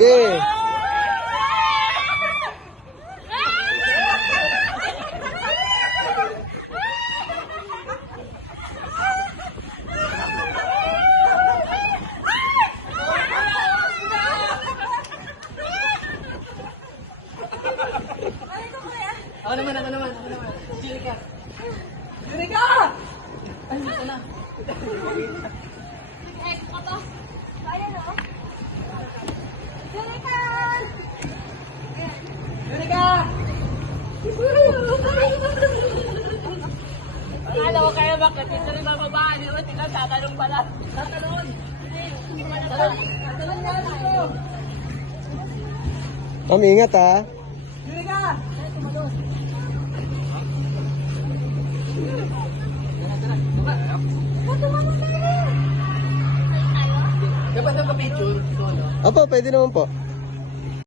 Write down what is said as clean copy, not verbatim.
Okay. Ako naman. Jerica! Jerica! Ay, ito na. Eh, ako. Kaya no? Jerica! Jerica! Akala ko kaya bakit? Ito rin mga babae. Hindi tingnan, tatanong pala. Tatalon! Hindi mo na Tatalon nga dito! Ma'am, ingat ha. Jerica! Dapat ang picture solo. Opo, pwede naman po.